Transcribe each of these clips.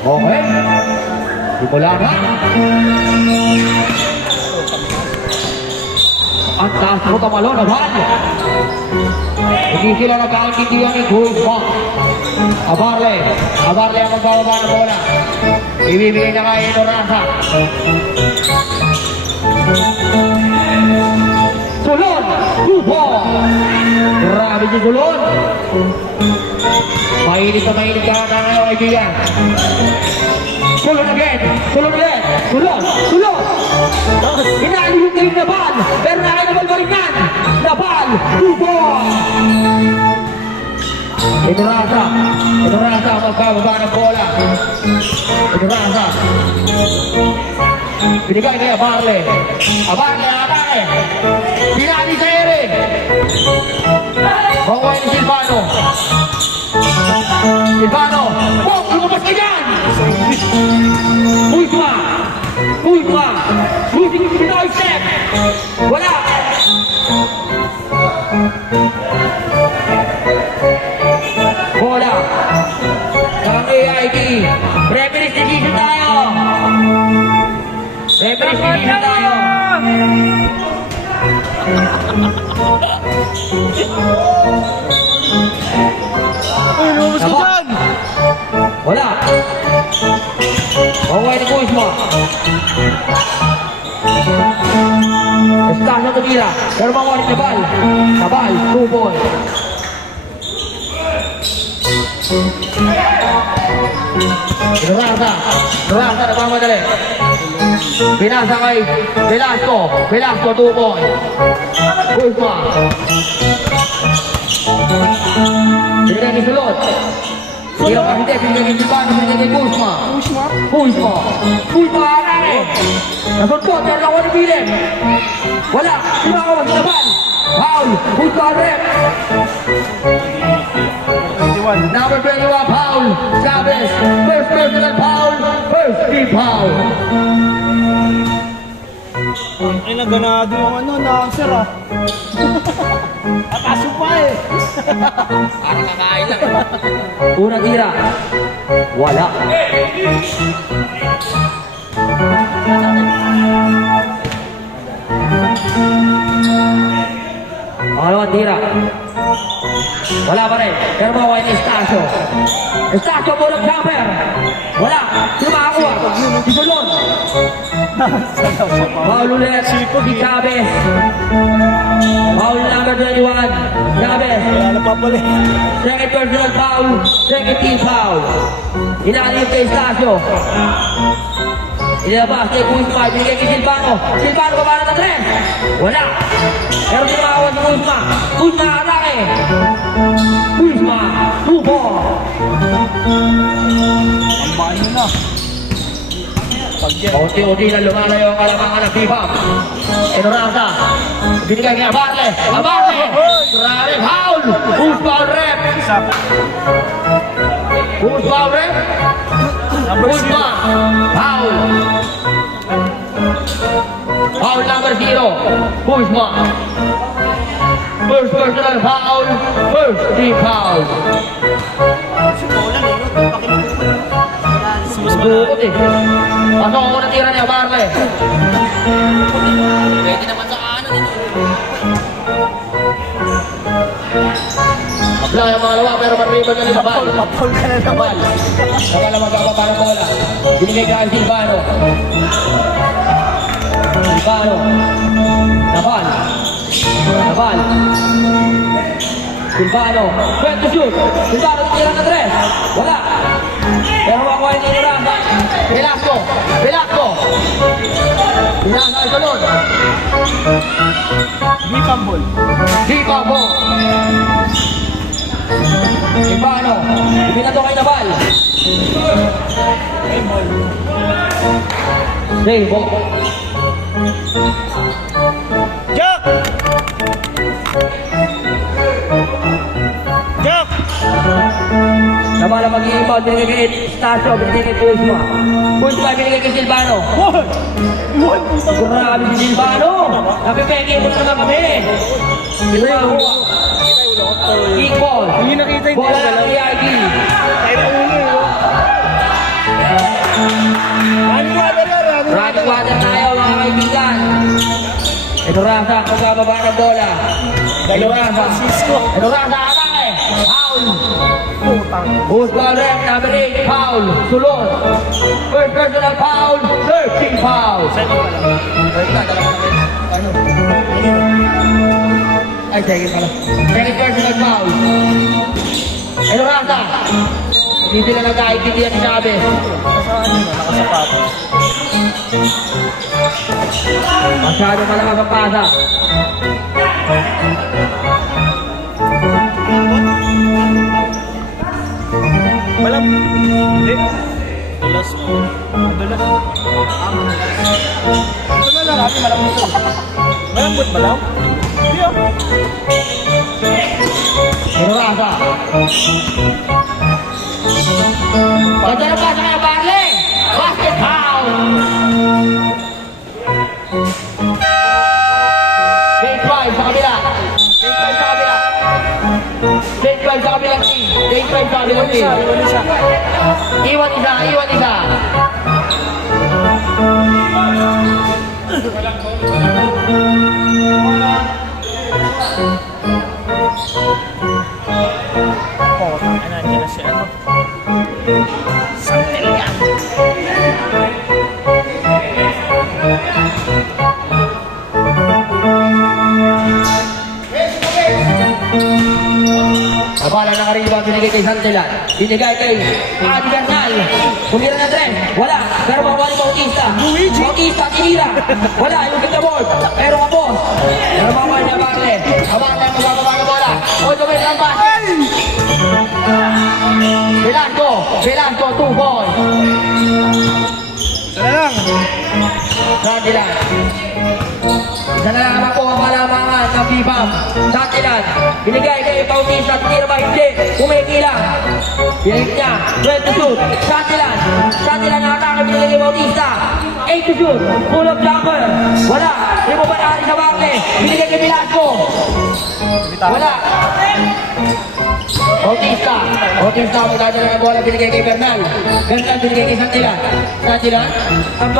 Okay. Simula na. Ang taas ko tamalo naman. Hindi sila nagkaintindihan ni Guzman. Abarle ang magbababa ng bola. Ibibigay na kay Norasa. Sulon! Lupo! Grabe si Sulon! Mainit ka na ngayon, kaibigan. Sulon again! Sulon! Sulon! Inaali yung team na bal! Pero nakakabal balikan! Na bal! Lupo! Ito Rasa ang magbababa ng bola. Ito Rasa. Binigay kay Abarle atake. Pinali sa ere. Baway ni Silvano. Bok! Lumabas ka dyan! Kuzma! Losing Pinoy step! Wala! Bola! Ang AIT! Referee decision tayo! Uy, lumabas ka dyan! Wala! Baway ni Kuzma! Estás na tumira! Pero baway ni Nabal! 2 ball! Norasa nagmamadali. Pinasa kay Velasco 2 ball. Kuzma. Pinagay ni Sulot. Hindi, pinagay ni Silvano, pinagay kay Kuzma, arane. Nasuntot, meron ako ng bilin. Wala, tumakawag sa bal. Foul, Kuzma rep. Number 21, foul, Chavez. First personal foul, first team foul. Ay, naganado yung na-answer ah. Papasok pa eh. Parang kakain lang. Unang tira. Wala. Pangalawang tira. Wala pa rin. Pero makuha ni Estacio. Estacio po ng jumper. Wala. Sino makakuha? Si Solon. Foul ulit. Si Chavez. Foul number 21. Chavez. Second personal foul. Second team foul. Inalim kay Estacio. Inilabas kay Kuzma. Binigay kay Silvano. Silvano kabala ng 3. Wala. Pero sino makakuha si Kuzma? Kuzma atake. Kuzma. 2 ball. Ang bahay na. Unti-unti na lumalayo ang kalamangan ng FIFA. Norasa. Binigay kay Abarle. Grabe, foul. Who's foul rep? Kuzma. Foul. Foul number 0. Kuzma. First personal foul. First team foul. Sumusubukot eh. Pasok ako na tira niya, Barle. Pwede naman sa kanan eh. Apply ang mga lawa pero maribag na ni Nabal. Papol ka na naman. Nabal ang magbababa ng bola. Binigay ka ang Silvano. Nabal. Silvano. Pwede shoot. Silvano tira na 3. Wala. Pero makuha ni Norasa. Velasco. Pinasa ay Solon. Di pambol. Silvano. Ibinato kay Nabal. Rebo. Jack! Nabal ang mag-iimbal. Binigay kay Estacio. Binigay kay Kuzma. Binigay kay Silvano. Grabe si Silvano. Napipeke mo na naman kami. Silvano. Kick ball. Hindi nakita yung bola ng EID. Kahit ulo Ito Raza, pagbababa ng bola. Ito Raza. Francisco. Ito Raza, atake. Foul. Putang. Who's correct? Number 8, foul. Sulod. First personal foul, 13 foul. Ay, second pala. Second personal foul. Ito Raza. Hindi sila nagkaintindihan si Chavez. Saan yun? Nakasapatos. Masyado malakas ang pasa. Malam. Hindi. Dulas mo. Dulas. Ito na lang kami malambot to. Malambot ba daw? Hindi ah. Ito Raza. Ganda na pasa kaya Barley. Basket foul. Take 5 sa kabila. Take 5 sa kabila. Take 5 sa kabilang team. Take 5 sa kabilang team. Iwan isa. Iwan isa, iwan isa. Oh, nandiyan na siya. Ano? Santelia. Abala ng Arriba, binigay kay Santelan. Binigay kay Adi Bernal. Tumira na Dren. Wala. Pero makuha ni Bautista. Luigi. Bautista, tinira. Wala. Yung kita board. Pero kapos. Pero makuha niya Barle. Abala ang magkakaba ng bola. O, tumira ng pass. Velasco. Velasco, 2 points. Sana lang. Santelan. Isa na lang ang makuha malamangan ng Bibam. Santelan. Binigay kay Bautista. Tira ba? Hindi. Kumikilang. Binigay niya. 12 to shoot. Santelan. Santelan ang atake. Binigay kay Bautista. 8 to shoot. Full of jumper. Wala. Hindi mo ba nahari sa Barle? Binigay kay Velasco. Wala. Bautista. Bautista ang magdadala ng bola. Binigay kay Bernal. Bernal binigay kay Santelan. Santelan. Ang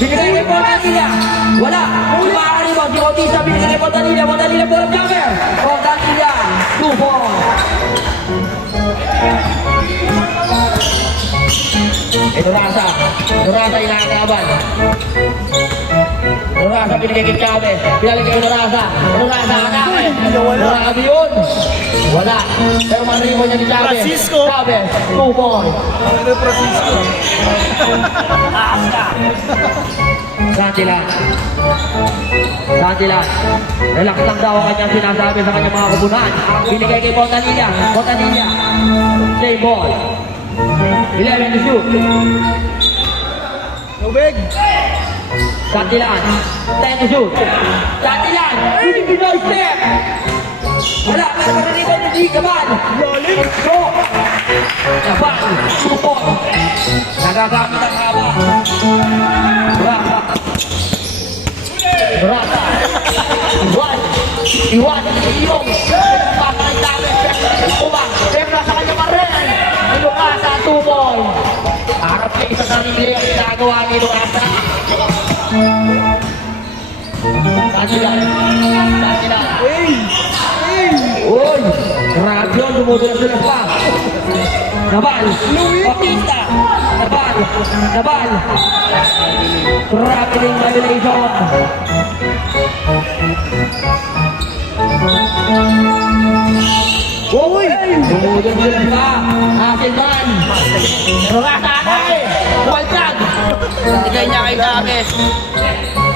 binigay kay Bondanilla. Wala. Kumahari mo. Si Bautista binigay kay Bondanilla. Bondanilla for a jumper. Bondanilla. 2 points. Ito Raza. Ito Raza inakakaban. Ito Raza binigay kay Chavez. Binigay kay Raza. Ito Raza atake. Grabe yun. Wala. Pero maribo niya ni Chavez. Francisco. Chavez. 2 points. Ano Francisco? Taas ka. Santelan. Santelan. Relax lang daw ang kanyang sinasabi sa kanyang mga kupunan. Binigay kay Bondanilla. Bondanilla. Same ball. 11 to shoot. Tubig. Santelan. 10 to shoot. Santelan. Hindi Pinoy step. Wala. Pero pagkakita ng Gaban. Rolling. Go. Gaban. Support. Nagagamit ang haba. Rata. Rata. Iwan. Iwan. Iyong. Pasa ng dami. Umang. Pero nasa kanya pa rin. Ilocasa 2 points. Harap niya isa sarili ang ginagawa ni Ilocasa. Santelan. Santelan. Hey. Hey. Uy! Grabe yun, dumudulas-dulas pa. Nabal! Bautista! Nabal! Nabal! Grabe din violation. Uy! Dumudulas-dulas pa. Akin man! Rata atake! Waltag! Bigay niya kay Chavez.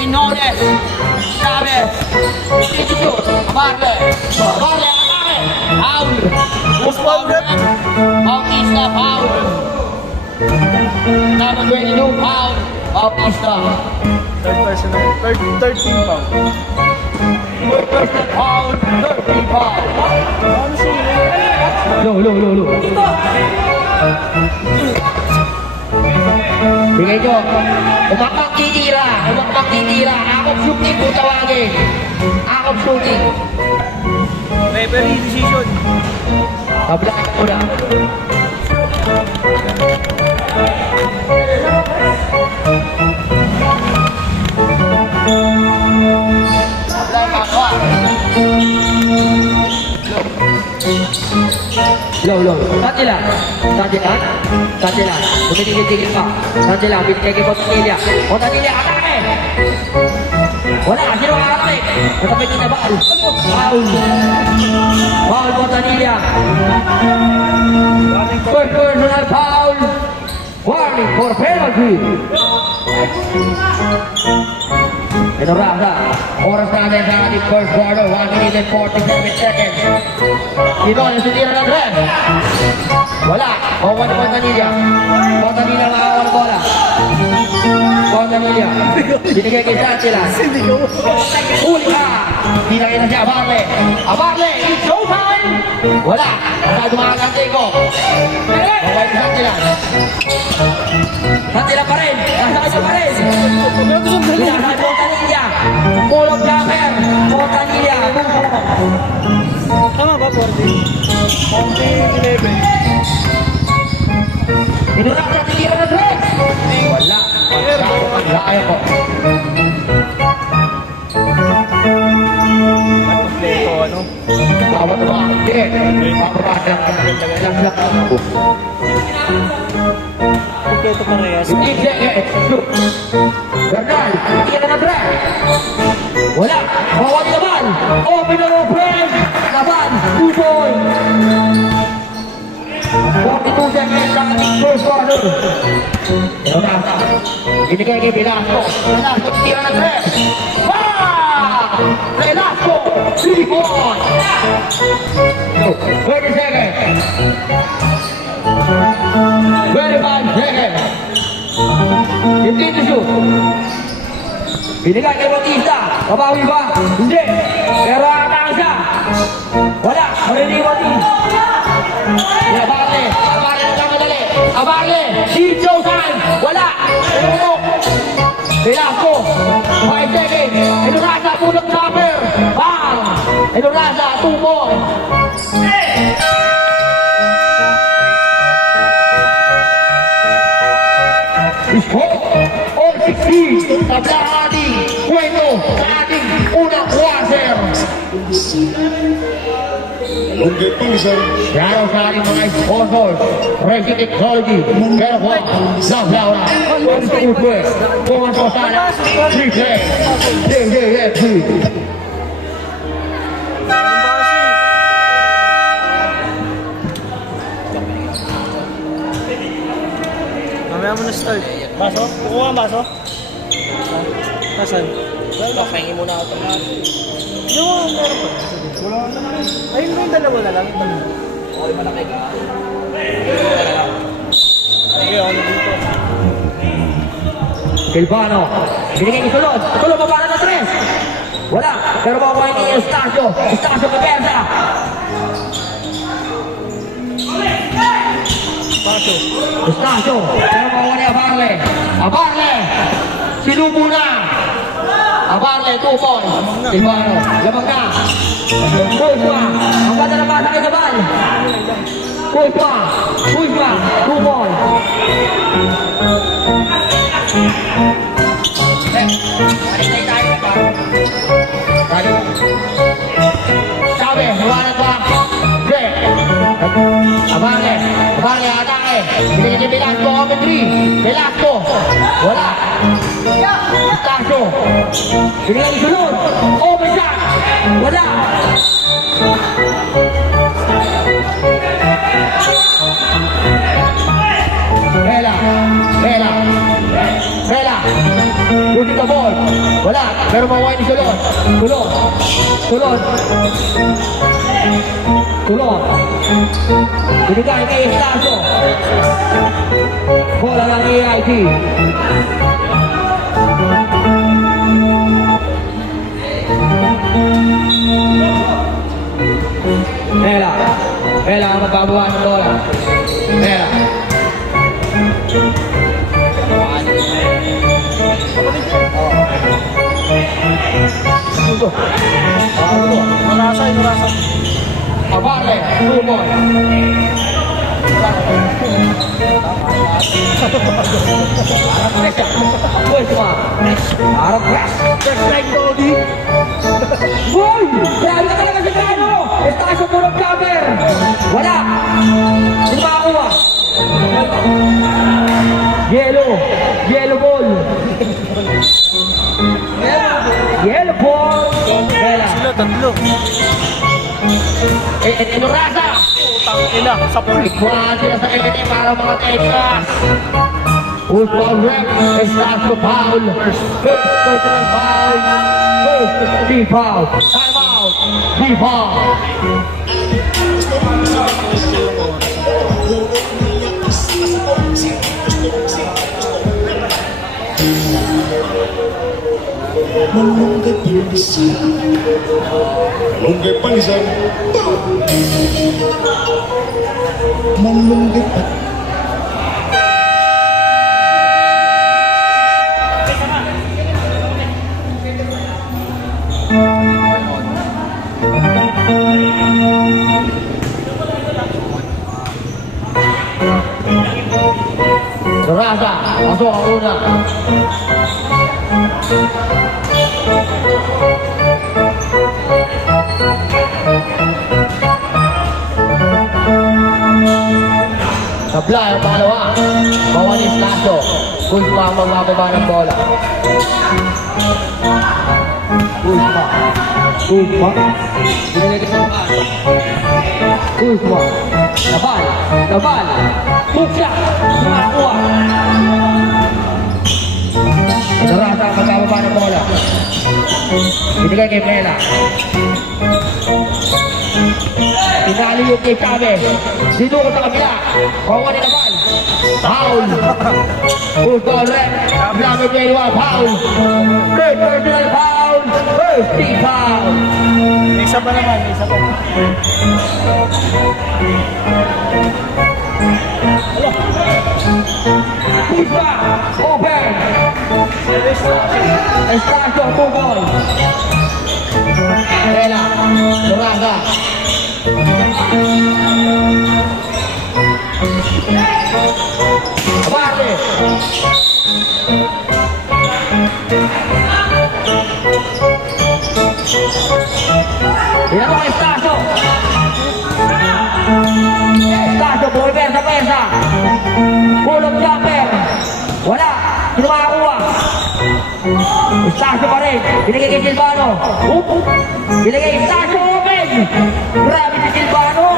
Inones! Chavez! Institute! Barle! Barle atake! Foul! Most foul rep. Bautista foul! Number 22 foul! Bautista! Third personal. Third team foul. First foul! 13 foul! Ano siya? Lo! Bigay nyo. Umakang titira. Akop shooting po tawagin. Akop shooting. Referee decision. Kabila kita muna. Low. Sandila. Tumitigil-tigil pa. Sandila, binigay po Tanilla. O Tanilla, atake! Wala, sino ang atake? Matapit na ball. Foul. Foul po Tanilla. First personal foul. Warning for penalty. Ito Raza, oras natin sa ating first quarter, 1 minute and 47 seconds. Dito, yung sinira ng red. Wala, makuha ni Fontanilla. Fontanilla makakuha ng bola. Fontanilla, binigay kay Santila. Huli ka! Binigay na si Abarle. Abarle, it's showtime! Wala, masyado makakantay ko. Makuha ni Santila. Santila pa rin, nasa kayo pa rin. Binasan Fontanilla. Pulog jumper. Fontanilla. Tama ba, 40? 11. Inurak sa titira ng Rex. Wala. Kaya ko. Kompleto, ano? Bawat mga kit. Papapadang naglaglak ako. Kompleto parehas. Hindi siya look. Bernal. Titira ng Rex. Wala. Bawat naman. Open on open. Laban. 2 points. 42 seconds ang ating first quarter. Ronaldo, binigay kay Velasco. Velasco, tira ng tres. Velasco, 3 points. 30 seconds. 25 seconds. 15 to shoot. Binigay kay Bautista. Babawi ba? Hindi. Pero atang siya. Wala. Mariniwan din. Abale na kamadali. Abale, si Josan, wala. Tulog. Velasco, 5 seconds. Enurasa, punog dropper. Bang! Enurasa, 2 points. Score all 16. Tablahati, kwento sa ating unang quarter. Claro sa ating mga sponsors, Racing Technology, Verwa, Zablaura, Pagsukuwe, Pumanto Sana, Triple, JJFC. Mamaya mo na start. Baso? Kukuha ang baso? Nasaan? Pahingi muna ako ito. Yung meron pa. Wala ka naman. Ayun ba yung dalawa na lang? Okay, malaki ka. Sige, ako na dito. Silvano, binigay ni Sulod. Sulod pa para na 3. Wala, pero makuha ni Estacio. Estacio Caberza. Baso. Estacio, pero makuha ni Abarle. Abarle, sinubo na. Abarle, 2 points. Silvano, lamang na. Kuzma, ang ganda na pasa kay Gabal. Kuzma, 2 points. Sabi, huwanag ba? Dre. Abarle, atake. Binigyan ni Velasco, open 3. Velasco, wala. Estacio, binigyan ni Sulod. Open shot, wala. Vela, shooting the ball. Wala, pero makuha ni Sulod. Sulod. Binigay kay Estacio. Bola ng EIT. Vela ang magbabuhan ng bola. Vela. Inurasa. Abarle, 2 points. Kuzma, harap press. Just like Goldie. Boy! Grabe ka talaga si Kano! Estasyo puro cover! Wala! Sino makakuha? Yellow! Yellow ball! Yellow ball! Bella! Sila, tatlo. Rasa! Utang ina, sa pool. Ikuhaan sila sa MNA para mga Texas! Football rep, Estasyo foul! First personal foul! First team foul! Time out! Team foul! Malunggay panisan. Malunggay pa. Rasa, masuk ang una. Tabla ang pangalawa. Bawal ni Estasyo. Kuzma ang magbaba ng bola. Kuzma. Kuzma. Binigay sa ban. Kuzma. Labal. Labal. Muksa. Sumakuha. Narasa ang magbaba ng bola. Binigay kay Mela. Tinali yung kay Chavez. Sinuko sa kabila. Kawa ni Labal. Foul. Football red. Blanco J1. Foul. Third personal foul. First team foul. May isa pa naman, may isa pa. Puspa. Open. Estasyo. 2 balls. Mela. Narasa. Abate. Yan ang Estasyo. Estasyo, volver sa pesa. Pulong jumper. Wala. Sino makakuha? Estasyo pa rin. Binigay kay Silvano. Binigay Estasyo open. Grabe si Silvano.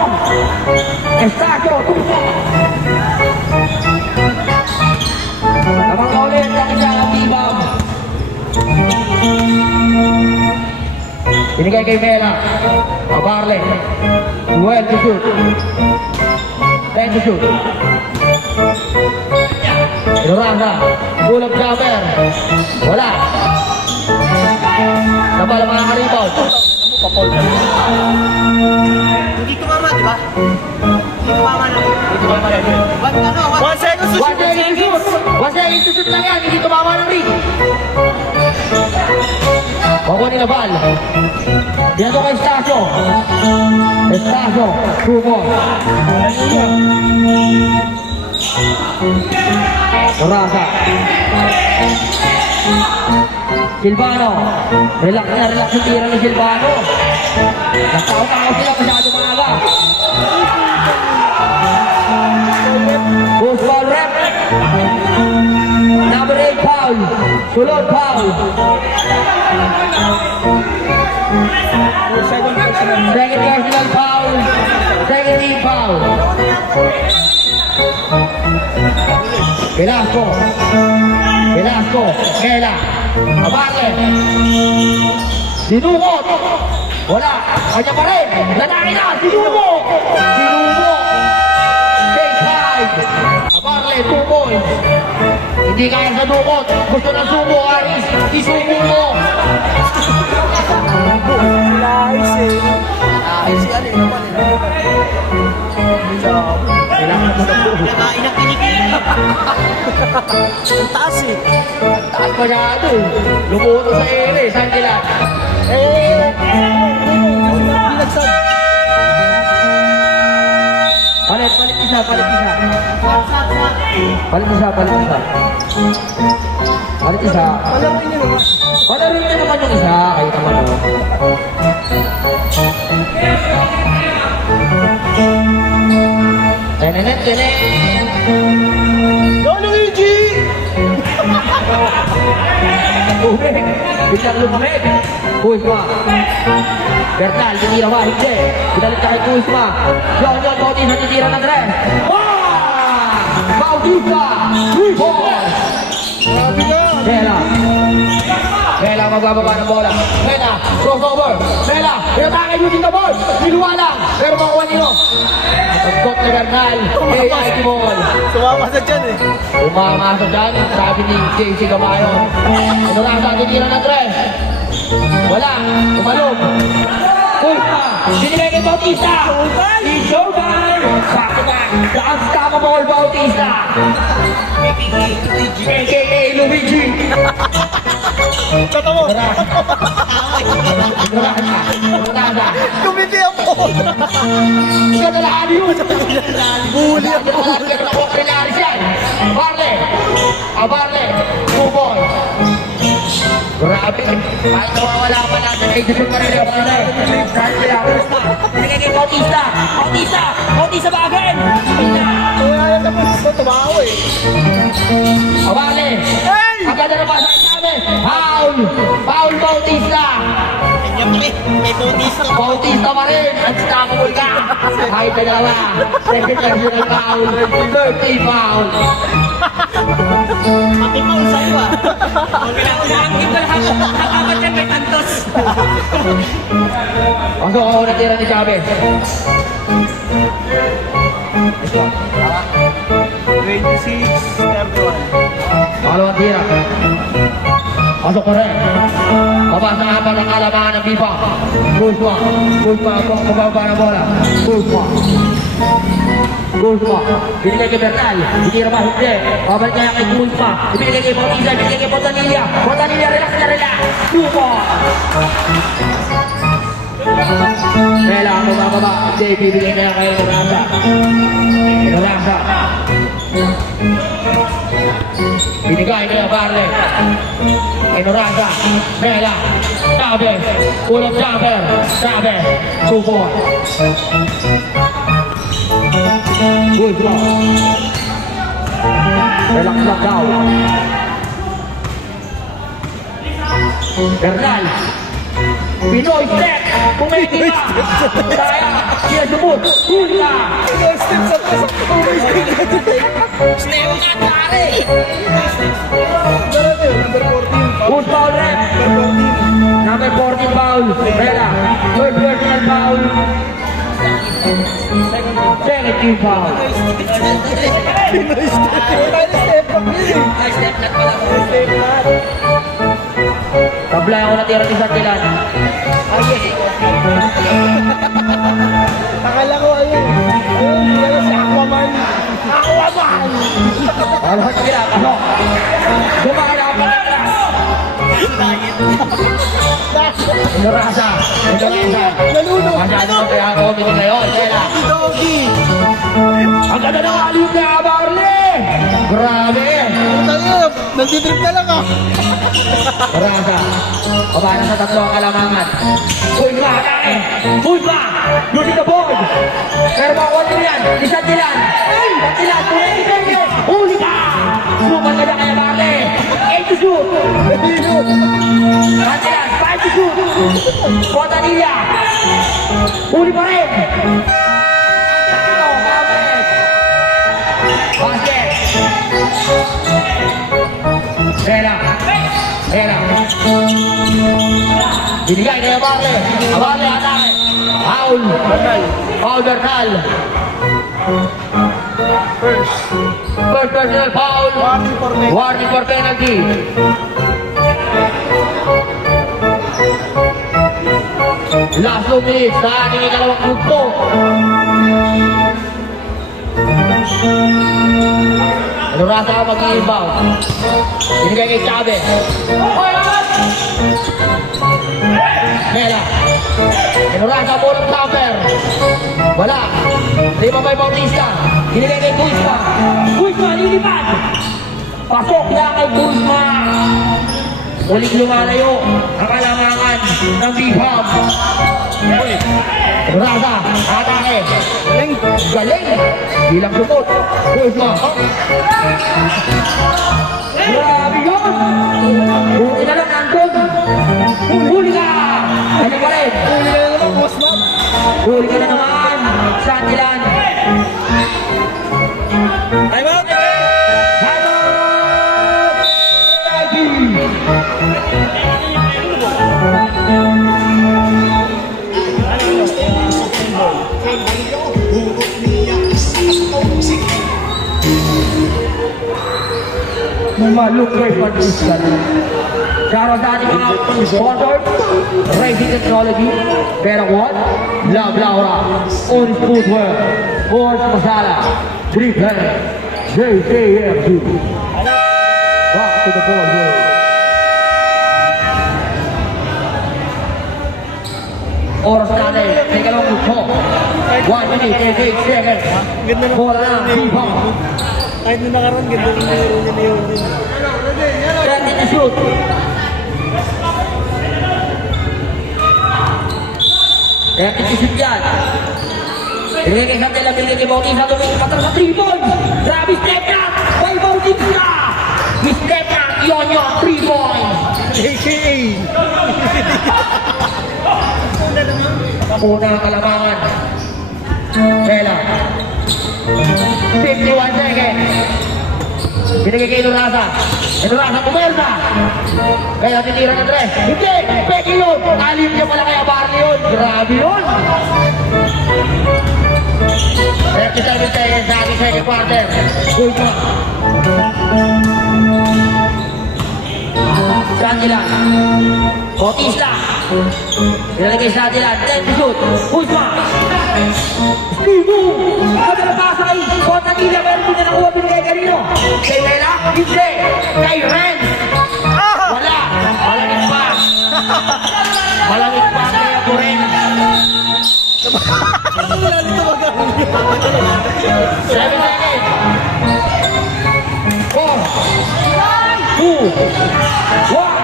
Estasyo, tuso. Namang ulit ang isang atibang. Binigay kay Mela. Abarle. 12 to shoot. 10 to shoot. Inuranga. Pull-up jumper. Wala. Nabal ang mga karibaw. Papol ka. Hindi tumama, di ba? Hindi tumama na. Hindi tumama na. 1 second to 1 second to shoot. 1 second to shoot lang yan. Hindi tumama ng ring. Bago ni Labal. Dito kay Estasyo. Estasyo. 2 balls. Narasa. Silvano. Relax na relax yung tira ni Silvano. Nagtao-tao sila masyado maaga. Football rep. Number 8 foul. Sulod foul. Second personal. Second personal foul. Second team foul. Velasco. Velasco. Mela. Abate. Sinukot. Wala. Kanya pa rin. Lalaki na. Sinukot. Sinukot. Take 5. Abate. 2 points. Hindi kaya sa dukot. Gusto na sumo. Aris. Isumo mo. Nice eh. Ay, si ano naman eh. Nakain ng kinikili. Ang taas eh. Taas masyado eh. Lumuto sa ere. Saan sila? Binagsan. Palit isa. Palit isa. Palit isa. Alam ko yun naman. Palarin na naman yung isa. Kayo naman o. Tenenet, tenet. Go, Luigi! Lumamig. Biglang lumamig. Kuzma. Bernal, tinira ba? Hindi. Pinalit ka kay Kuzma. Yon, Bautista, titira ng tres. Bautista! 3 balls! Grabe ka! Mela. Mela, magbababa ng bola. Mela, crossover. Mela, pinatake using the ball. Niluwa lang. Pero makuha nyo. Pagkot na Bernal. Kaya Timon. Tumama sa dyan eh. Umamasok dyan. Sabi ni JC Gamayon. Ito na sa titira ng tres. Wala. Tumalog. Kuzma. Sinilay kay Bautista. It's showtime. Sakto na. Dance tama ball, Bautista. AKA Luigi. Tatawa! Ignorada. Kumiti ako! Siya na lang yun. Buli ako! Barley. Barley. 2 ball. Grabe. Kahit nawawala pa natin ay gusto ka rin yung Barley. Kahit kaya Kuzma. Pinigay kay Bautista. Bautista. Bautista ba again? Kaya yan naman ito, tumawa eh. Barley. Agad na naman sa sabi. Foul. Foul Bautista. Kanya pa rin. May Bautista. Bautista pa rin. At stample ka. Kahit na dalawa. Second national foul. 30 foul. Pati pa ang sa'yo ah. Kailangan ba lahat? Nakapat yan kay Santos. Ang ako natira ni Chavez. 26, 31. Pangalawang tira. Pasok pa rin. Pabasa nga pa ng kalamangan ng FIFA. Kuzma. Kuzma ang pababa ng bola. Kuzma. Kuzma. Binigay kay Bernal. Tira ba? Hindi. Babalik kaya kay Kuzma. Binigay kay Bautista. Binigay kay Fontanilla. Fontanilla, relax na relax. Kuzma. Mela ang bababa. Hindi. Bibigay kaya kay Morata. Morata. Binigay kaya Barley. Enorasa, Mela, Chavez, ulang Chavez, Chavez, 2 ball. Kuzma. Relax lang daw. Bernal. Pinoy step. Kumiti pa. Kaya. Siya sumut. Kuzma. Step nga pare. Number 14. Good foul rep. Number 14 foul. Mela. Third personal foul. Second team foul. Step up yun eh. Ay, step not pala. Step up. Tablay ako natira ni Santilan. Akala ko ayun. Ayun, yan si Aquaman. Aquaman! Alahot sila. Pasok. Gumala pa na. Enorasa. Enorasa. Nalunog! Masyado na kaya ako minit ngayon. Mela. Doggy! Ang ganda ng aliyot niya, Barley! Grabe! Putang ina, nagtitrip ka lang ah. Barasa. Pabana sa tatlo ang kalamangan. Kuzma, atake! Kuzma! Using the board! Pero makuha nila yan. Isang dilan. Pagdilan, tumigil! Huli ka! Suman ka na kaya, Barley! 8 to shoot! Pagdilan, 5 to shoot! Fontanilla! Huli pa rin! Basket! Mela! Mela! Binigay kaya Barley! Barley, atake! Foul! Foul Bernal! First. First personal foul! Warning for penalty. Warning for penalty! Last 2 minutes sa ating ikalawang grupo. Enorasa mag-i-inbound. Binigay kay Chavez. Mela. Enorasa bolang cover. Wala. Lima may Bautista. Binigay kay Kuzma. Kuzma, lilipad. Pasok na kay Kuzma. Muling lumalayo ang kalamangan ng B-Bomb. Raza, atake. Galing. Bilang sumot. Kuzma. Grabe yun. Buti na lang nandun. Huli ka. Ano pa rin? Huli ka na naman, Kuzma. Huli ka na naman. Sandilan. Time out! Malukay pag-iskan. Shoutout sa ating mga sponsors, Racing Technology, Pera What, Love Laura, Onis Footwear, Sports Masala, Dripper, JCFG. Back to the ball game. Oras natin, take a long talk. 1 minute, 88 seconds. Ganda na. Bola na, B-Bomb. Kahit nung nakaraan, ganda yung niro niya na yun. 30 to shoot. Kaya shoot yan. Pinigay sa tela, pinigay Bautista, tumingin patras sa 3 points. Grabe step na, by Bautista. Step na, yun yun, 3 points. AKA! Kapuna ang kalamangan. Tela. 51 seconds. Binigay kay Nurasa. Nurasa pumersa. Kaya tinira ng tres. Hindi! Peki yun! Alim niya pala kaya Barley yun. Grabe yun! 37 seconds sa ating second quarter. Good one. Sandilan. Bautista. Nilalagay sa Sandilan. 10 to shoot. Kuzma. Stibu. Sabi na pasay. Kota nila. Meron din na nakuha binigay kanino. Kay Lela. Hindi. Kay Ren. Wala. Malamig pa. Malamig pa kaya po rin. 7 seconds. 4 2 1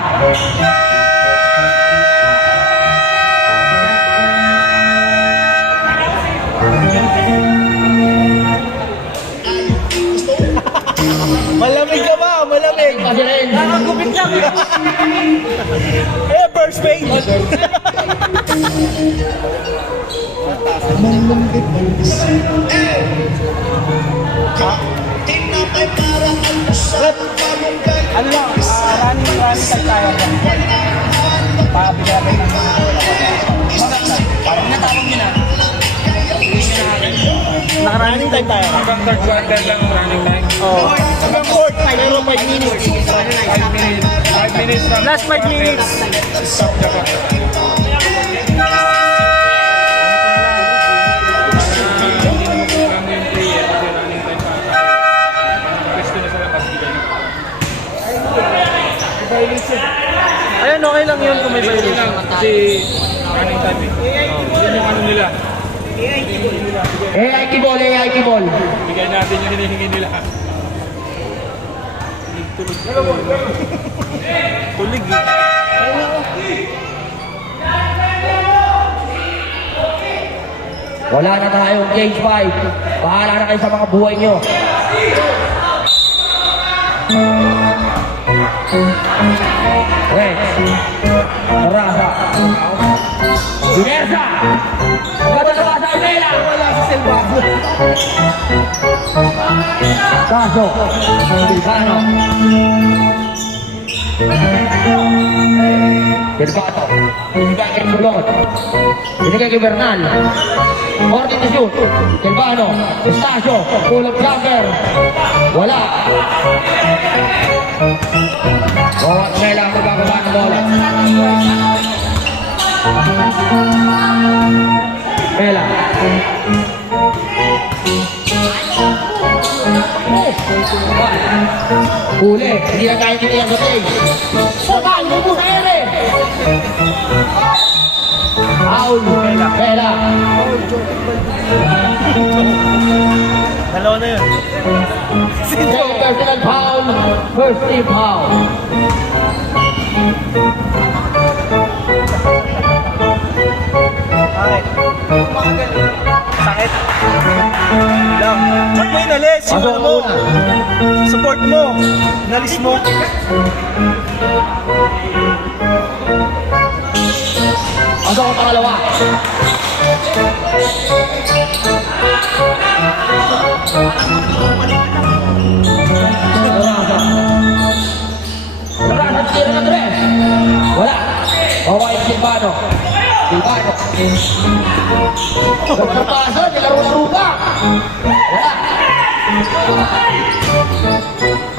Malamig ka ba? Malamig! Kasi rin. Nakagupit lang! Eh, first page! Ano lang, running time tayo. Para bigyan natin ng parang natawag nila. Naka-running time tayo. Hanggang third quarter lang ang running time. Oo. Hanggang fourth, pero 5 minutes. 5 minutes lang. Last 5 minutes. Stop the clock. Ayun, okay lang yun kung may violation. Kasi running time eh. Yun yung ano nila. AI kibol, AI kibol. Bigay natin yung hinihingi nila. Tulig eh. Wala na tayong cage fight. Bahala na kayo sa mga buhay nyo. Rex. Rasa. Inersa. Ganda na ba sa Armela? Wala si Silvano. Kaso. Silvano. Silvano. Binigay kay Mulot. Binigay kay Bernal. Order to shoot. Silvano. Estacio. Pull-up jumper. Wala. Bawat Mela ang magbababa ng bola. Mela. Huli. Hindi na kaya nila sa tay. Sabay, lupo sa ere. Foul. Mela. Dalawa na yun. Second personal foul. First team foul. Ay. Sakit. Lang. Ba't mo inalis? Yung Pasok ano mo? muna. Support mo. Inalis mo. Pasok ang pangalawa. Wala, tira ng tres. Wala. Bawa yung Silvano. Silvano. Pagkapasa, nilaro-laro ka. Wala.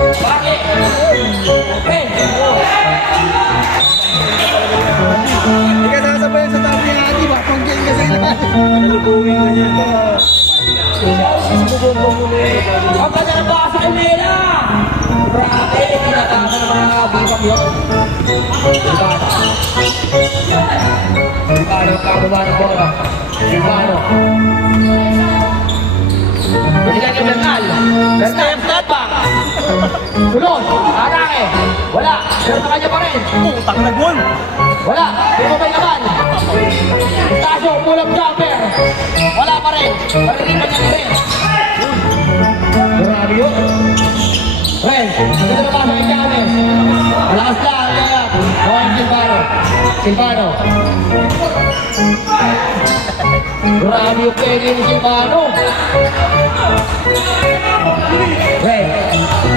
Bakit? Ben. Hindi ka sasabayan sa tabi ni Ate, mapangkin ka sa ilalim. Nalubungin ka niyan. Ang kanya na ba sa kanila? Grabe, tinatasan ng mga bibang yun. Silvano. Silvano, kakaba ng bola. Silvano. Binigyan niyo Bernal. Bernal, step back. Tulon, atake. Wala, pero sa kanya pa rin. Putang na gol. Wala, pero may naman. Tasyo, pulang jumper. Wala pa rin. Marinipan niya rin. Grabe yun. Ren, dito na pasok yung James. Malakas lang, kaya. Gawin Silvano. Silvano. Grabe yung pegi ni Silvano. Ren,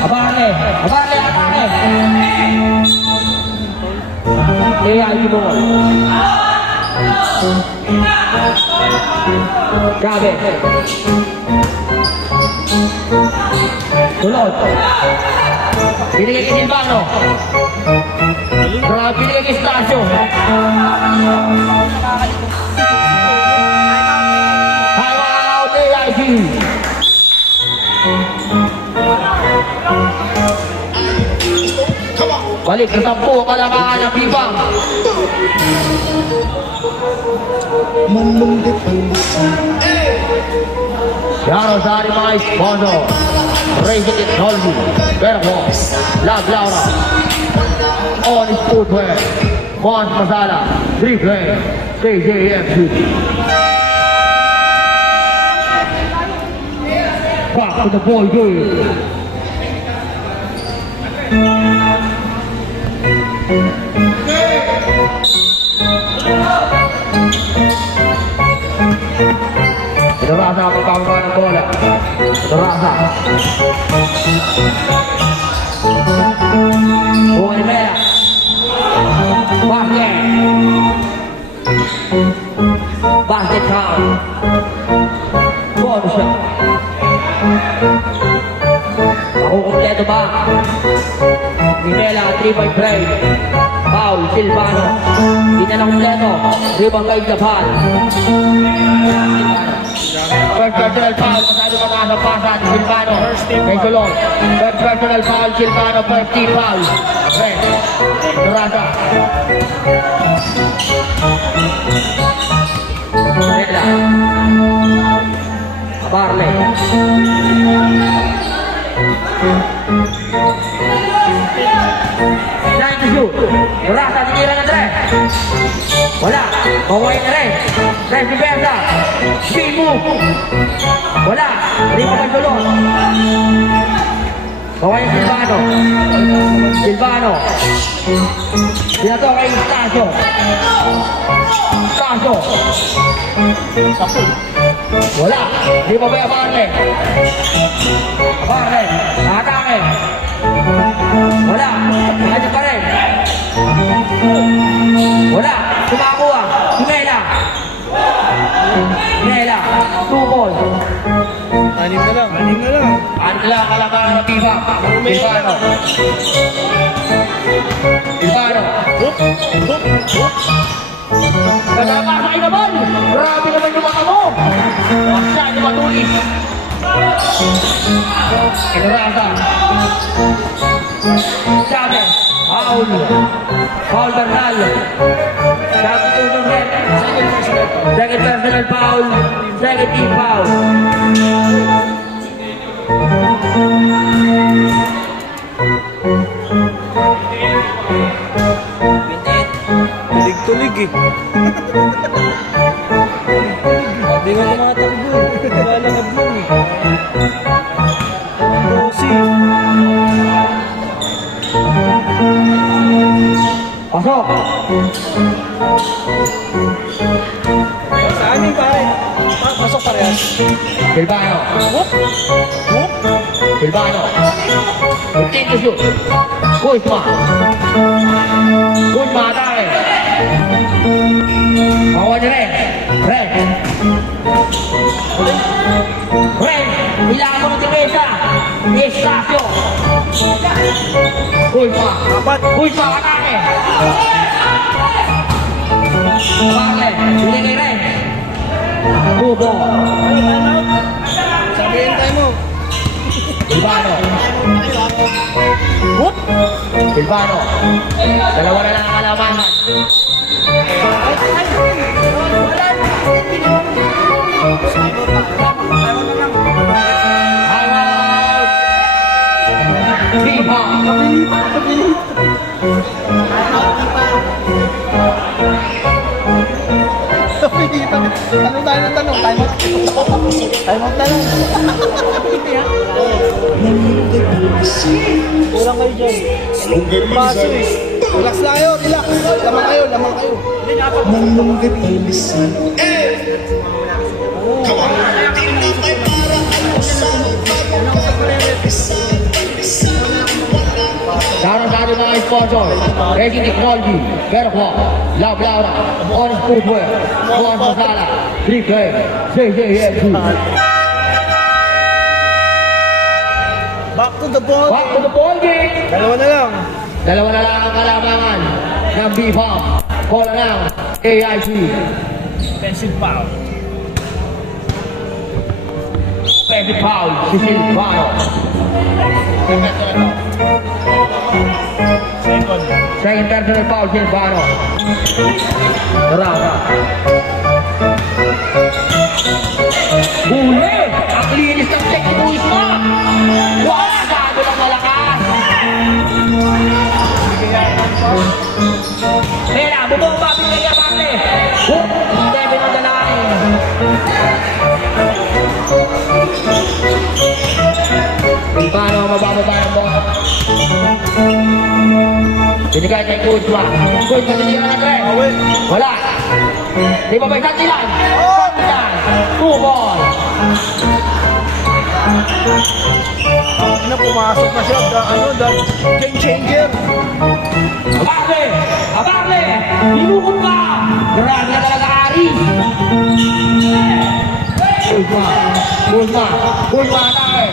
abane. Abane, abane. Kaya mo. Gabi. Tulot. Binigay kay Silvano. Binigay kay Stasio. Time out, AIG. Balik sa 10 kalamangan ng Bibang. Manlungkit ang basa. Yaro sa ating mga sponsor. Racing Technology, Fairbox, Love Laura, On Footwear, Mons Masala, Driftway, KJFC. Back to the ball game. Terasa ang pagkakaba ng bola. Terasa. Buwan ni Mela. Basket. Basket count. Ball shot. Makukumpleto ba? Ni Mela, 3-point play. Foul, Silvano. Hindi na nakumpleto. Ribang kay Japan. First personal foul, masyado makasapasan, Silvano, may sulong. First personal foul, Silvano, first team foul. Okay, Durasa. Mela. Barley. Nine to shoot. Durasa, tinira ng tres. Wala. Mawain na rin. Tres ni Berta. Speed move. Wala. Hindi pa pagdulong. Mawain Silvano. Silvano. Dito kay Stasio. Stasio. Wala. Hindi pa ba Barley? Barley. Atake. Wala. Kanya pa rin. Wala. Tumakuha. Mela. Mela. 2 balls. Anim na lang. Anim na lang. Anla kalamangan ng Viva. Silvano. Silvano. Hoop. Hoop. Hoop. Kasama naman. Grabe naman yung mata mo. Siya, di matulis. Kinarasa. Sabi. Foul. Foul Bernal. Sabi tunog rin. Second personal foul. Second team foul. Pasok. Saan yung pare? Pasok parehas. Bilbao. Bilbao. 15 to shoot. Kuzma. Kuzma tayo. Bawa niya rin. Ren. Ren. Bilangan mo ng depensa. Estacio. Kuzma. Kuzma atake. Vale. Bili kay Ren. Bubo. Sabihin tayo mo. Bilbao. Bilbao. Dalawa na lang ang kalabanan. Hangout. Biha. Tanong tayo ng tanong. Tayo magtanong. Kulang kayo dyan. Baso eh. Relax lang kayo, relax. Lamang kayo, lamang kayo. Shoutout sa ating mga sponsor, Racing Technology, Veracruz, Love Laura, Orange Footwear, Juan Masala, Triple, JJSG. Back to the ball. Back to the ball game. Dalawa na lang. Dalawa na lang ang kalamangan ng B-Bomb. Call na lang, AIC. Defensive foul. Offensive foul, si Silvano. Second. Second personal foul, Silvano. Rama. Huli! Ang linis ng check ni Kuzma! Wala! Gado lang malakas! Mera, bumomba! Pinagya bakit? Hook! Kevin ang dalakin! Paano mabababa ang bola? Binigay kay Kuzma. Kuzma, tinira na Greg. Wala. Di ba may sandilan? Sandilan. 2 ball. Na pumasok na siya. Game changer. Abarte! Abarte! Binukot ka! Grabe na talaga, Ari! Kuzma! Kuzma! Kuzma atake!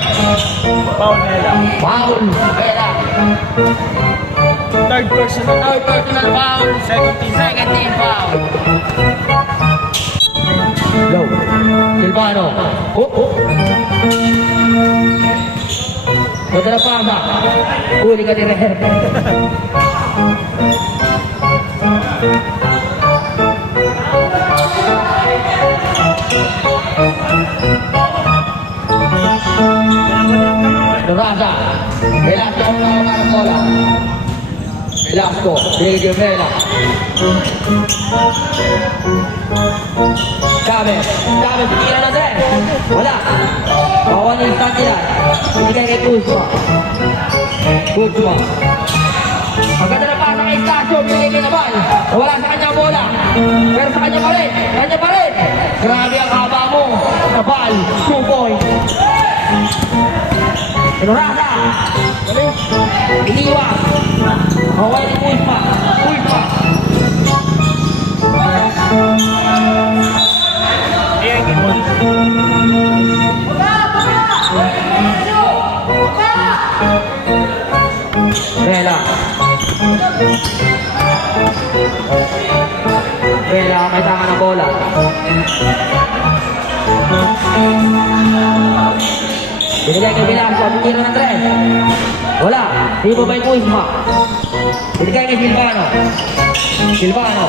Foul nila. Foul! Pera! Third personal. Third personal foul! Second team. Second team foul! Low! Silvano! Ito na pasa! Huli ka din rin! Raza, Velasco ang mga ng bola. Velasco, Diego Mela. Chavez, Chavez, tira na din. Wala. Bawa niya yung Santilan. Binigay kay Kuzma. Kuzma. Maganda na pasa kay Estacio, binigay kay Nabal. Wala sa kanya bola. Pero sa kanya pa rin. Kanya pa rin. Grabe ang haba mo. Nabal, 2 points. Raza. Iniwan. Away ni Kuzma. Kuzma. Ayan, gipon. Vela. Vela, may tama na bola. Binigay kay Velasco, tira ng 3. Wala, di mo ba yung Kuzma? Binigay kay Silvano. Silvano.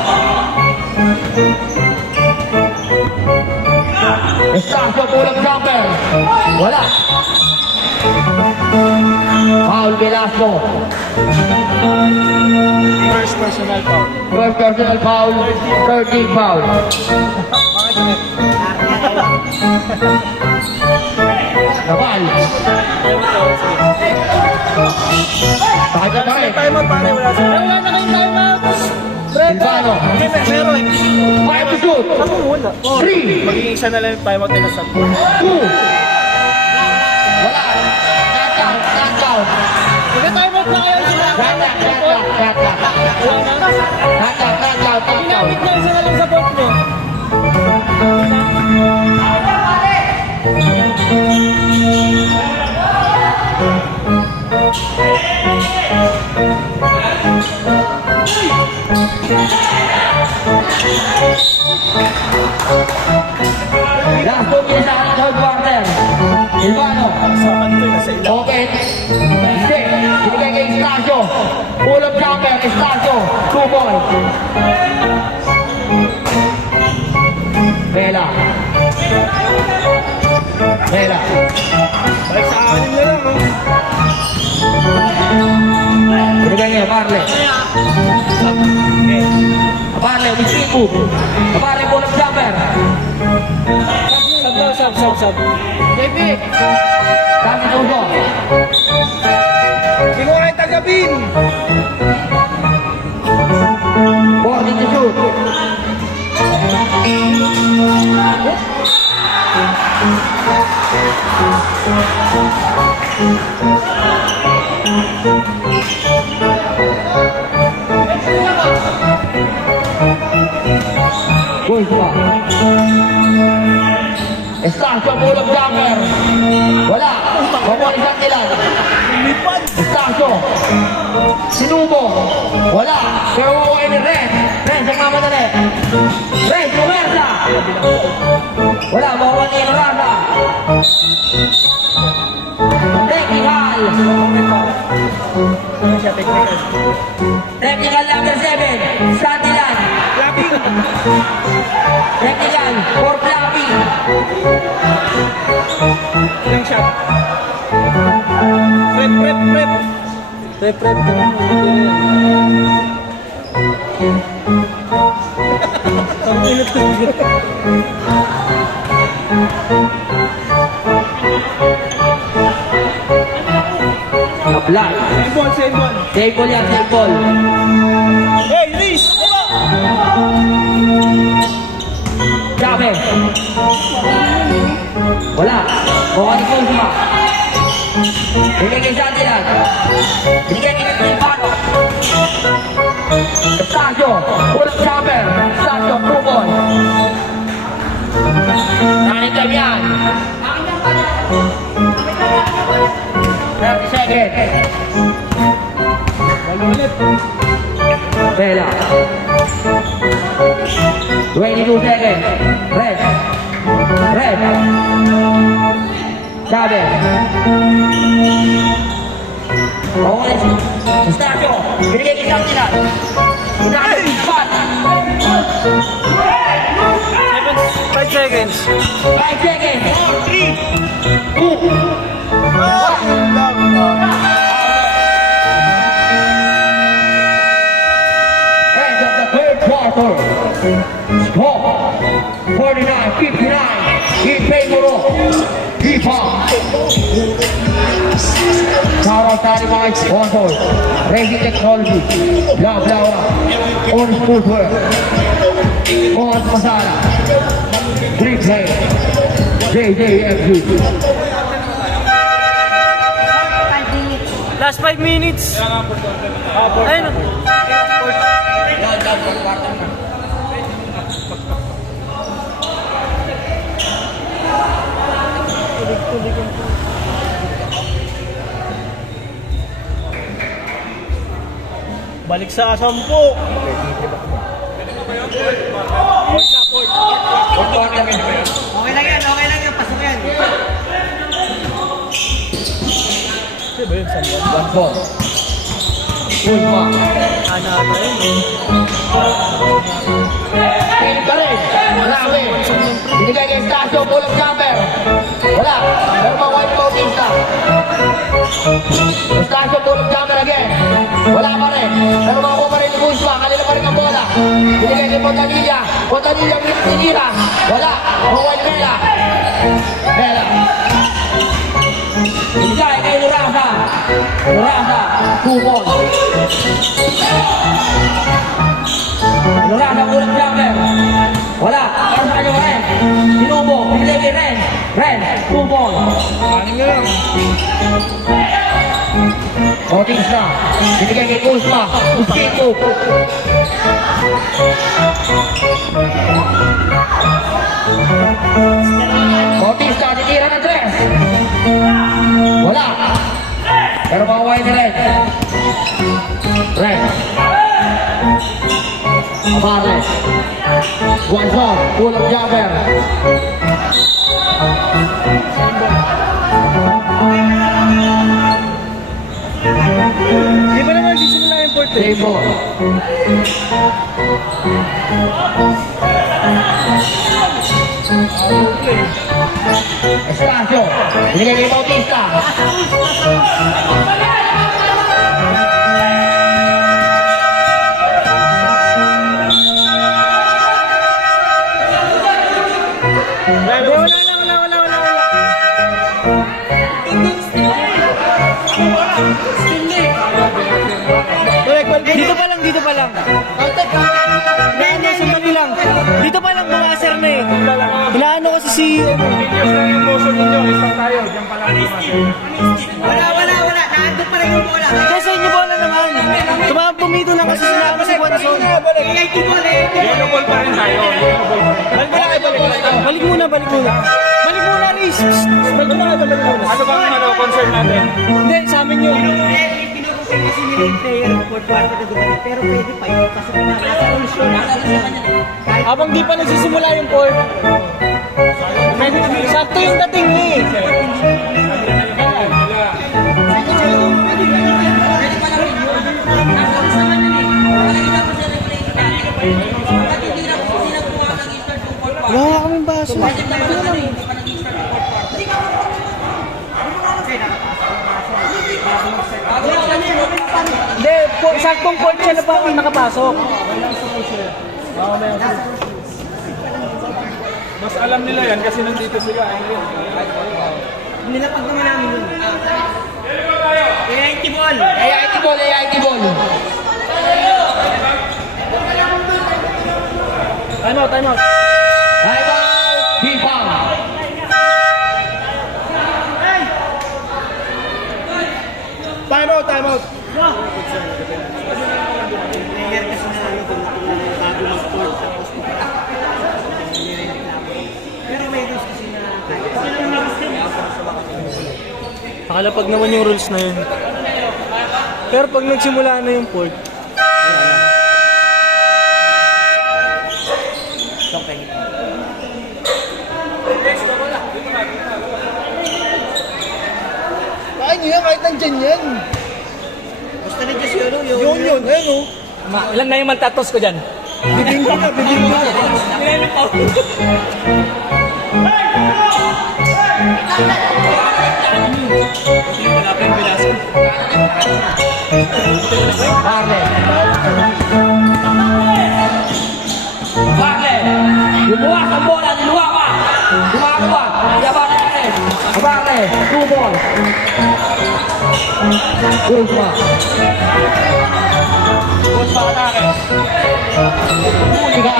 Estacio, pulang jumper. Wala. Foul Velasco. First personal foul. First personal foul, 13 foul. Nabal. Pakita pa rin. Time out pare, wala sa. Wala na kayong timeout. Silvano. Hindi, meron. 5 to shoot. Ako wala. 3, Magiging isa na lang yung timeout nila sa 2. Wala. Not count. Mag-timeout na kayo sila. Ginamit niya isa na lang sa board mo. Last 2 minutes na ang third quarter. Silvano. Sa kanto na sa ilang. Open. Stick. Binigay kay Estacio. Pull-up jumper. Estacio. 2 ball. Vela. Balik sa akin na lang, oh. Binigay niya. Barley. Barley. With 3 move. Barley pull-up jumper. Sab. JP! Dami Tugo. Hindi ko kayo tagabin. 40 to shoot. Kuzma. Estacio pull-up jumper. Wala. Pabalik ang ilan. Estacio. Sinubo. Wala. Pero uuwi ni Ren. Ren, nagmamadali. Ren, Romersa. Wala. Bawa ni Rada. Technical. Technical number 7. Santilan. Technical for flapping. Ilang shot? Prep. Apply. Same ball. Table yan, table. Hey, Riz! Sabi. Wala. Bawa ni Kuzma. Bigay kay Santilan. Bigay kay Silvano. Estacio. Pull-up jumper. Estacio, 2 ball. Nanitam yan. 30 seconds. Vela. 22 seconds. Red. Sabi. Okay. Estacio. Binigay kay Santilan. Unang spot. 5 seconds. 5 seconds. 4, 3, 2, 1. End of the third quarter. Score 49-59 in favor of Hip-Hop. Shoutout tayo mga sponsors. Racing Technology, Blablawa, On Footwear, On Masala, Replay, JJFU. Last 5 minutes. Ayun. Balik sa 10. Okay lang yan, pasok yan. Ano ba yun? One ball. Kuzma. Ano ata yun? Pin pa rin. Marami. Binigay kay Estacio, pull-up jumper. Wala. Pero mga white Bautista. Estacio, pull-up jumper again. Wala pa rin. Pero mga pa rin ni Kuzma. Kanila pa rin ang bola. Binigay kay Montanilla. Montanilla, tinira. Wala. Mga white Vela. Binigay kay Lurasa. 2 balls. Wala na kulang jumper. Wala. Para sa kanya Ren. Sinubo. Pinili kay Ren. Ren. 2 ball. Paning na lang. Bautista. Binigay kay Kuzma. Busquito. Bautista. Titira ng 3. Wala. Pero mawaway ni Ren. Ren. Amarles. Guanzon. Kulang jumper. Di ba naman sisimula yung port eh? Table. Espacio. Binigay kay Bautista. Dito pa lang, dito pa lang. Inaano, sandali lang. Dito pa lang bumaser na eh. Inaano kasi si... Yung motion ninyo, isang tayo. Diyan pa lang. Wala. Nandun pa rin yung bola. Kasi inyo bola naman. Tumito lang kasi sinabi si Juanson. Ingay ko bola eh. Yellow ball pa rin tayo. Balik muna. Balik muna, Riz. Balik muna. Ano bang concern natin? Hindi, sa amin yun. Pinurupin kasi nila yung player for quarter na gumawa. Pero pwede pa yun. Kasi nasa solusyon. Habang di pa nagsisimula yung court. Sakto yung dating eh. Wala kaming baso. Hindi, saktong court siya na pa ang nakapasok. Mas alam nila yan kasi nandito sila. Nilapag naman namin yun. Ingay ko ball. AIT ball. Time out. Time out. B-foul. Time out. Player kasi na ano bago mag-sport tapos pero may rules kasi na Nakalapag naman yung rules na yun. Pero pag nagsimula na yung court, Kain nyo yan kahit nandyan yan. basta na just yun Yun. Ayun o. ilan na yung mantatos ko dyan? Bibing ko na. Barle. Lumuwas ang bola. Niluwa pa. Gumagawa. Yaban na rin. Barle. 2 ball. Kuzma. Atake. Tiga.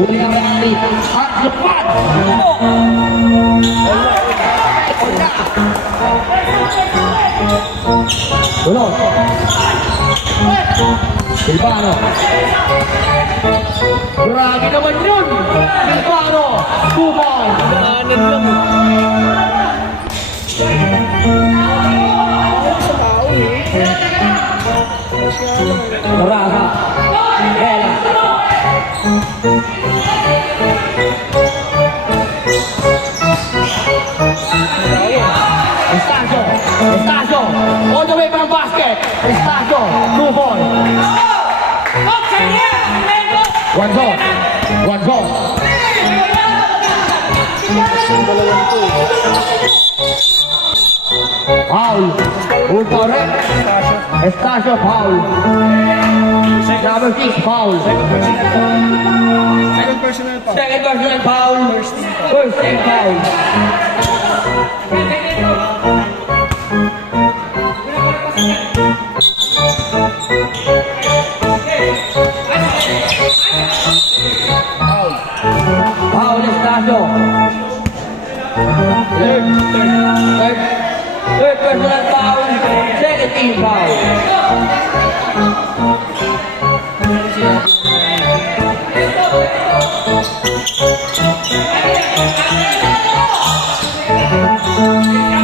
Uli ang Randy. At lepat. Tulog. Silvano. Grabe naman yun. Silvano. 2 ball. Daanan lang. Baraga. Ela. Estacio. All the way from basket. Estacio. 2 ball. One zone. Foul. Ultra red. Estacio foul. Number 6 foul. Second personal foul. Second personal foul. First team foul. personal foul. Second team foul.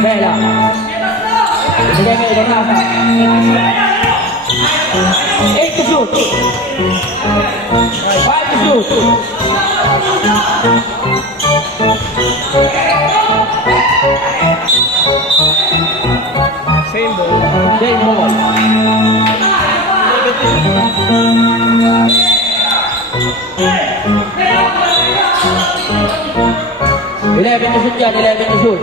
Bella. Bigay mo ibang nasa. 8 to shoot. 5 to shoot. Same ball. Same ball. Eleven to shoot yan, 11 to shoot.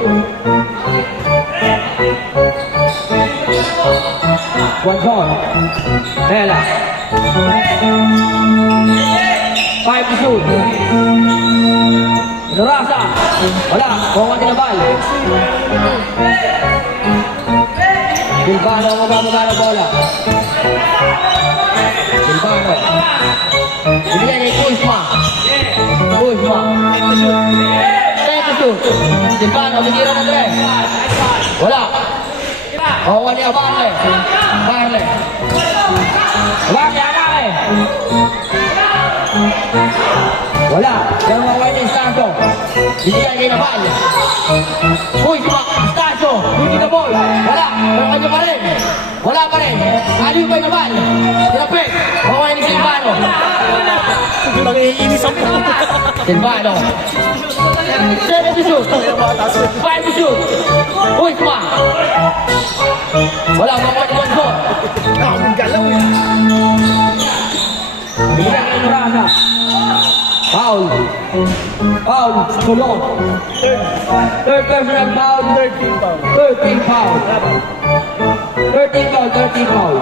One shot. Bella. 5 to shoot. Narasa. Wala. Kuha nila bal. Silvano, magana bola. Silvano. Binigyan ni Kuzma. Kuzma. 10 to shoot. Silvano, binira na 3. Wala. Kuha niya Barle. Barle. Barle, anake. Wala. Pero makuha niya yung Stanto. Binigyan niya na bal. Kuzma. Stanto. Hindi na ball. Wala. Pero kanya pa rin. Wala pa rin. Aliw pa yung bal. Tinapit. Makuha niya ni Silvano. Nangiinis ako. Silvano. 7 to shoot. 5 to shoot. Kuzma. Wala. Makuha ni Bonzo. Ang galaw. Binigyan niya yung Rasa. Foul. Foul. Tulong. Third personal foul. 13 foul. 13 foul. 13 foul. 13 foul.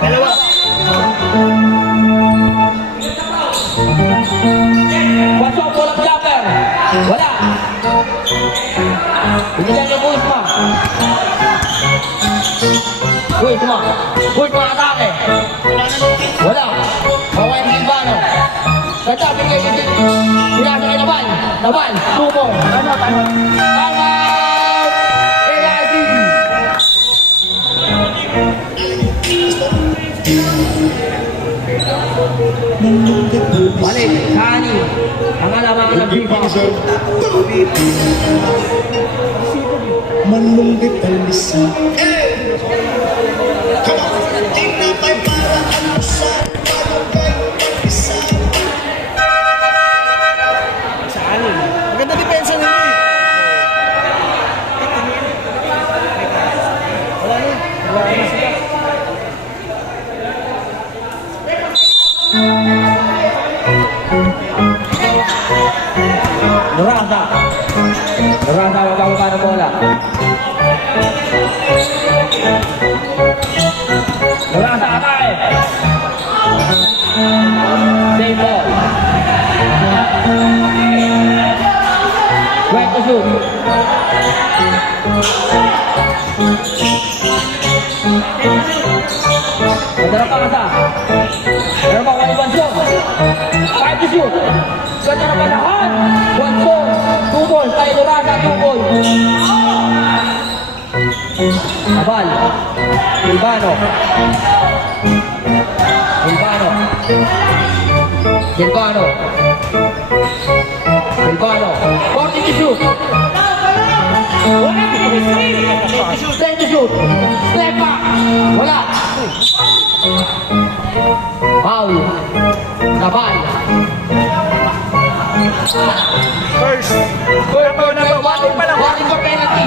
Dalawa. Pasok, walang jumper. Wala. Binigyan niya Kuzma. Kuzma. Kuzma atake. Wala. Makuha yung Silvano. Ganda, bigay niya din. Pinasa kay Nabal. Nabal. Tumong. Tama. AID. Balik. Kani. Ang alamangan ng FIFA. Manlunggit ang bisa. Tinapay para ang usa, palugay mag-isa. Sa anin. Maganda depensa nila eh. Wala na. Wala na sila. Narasa. Narasa, bababa ng bola. Narasa, atake. Save ball. 20 to shoot. Ganda ng pangasa. Pero ba wali Bonzo? 5 to shoot. Ganda ng panahon. Bonzo. 2 balls. Tayo Narasa, 2 balls. Abal. Silvano. Silvano. Silvano. Silvano. 40 to shoot. 10 to shoot. Step back. Wala. Foul. Nabal. First. Warning pa lang. Warning for penalty.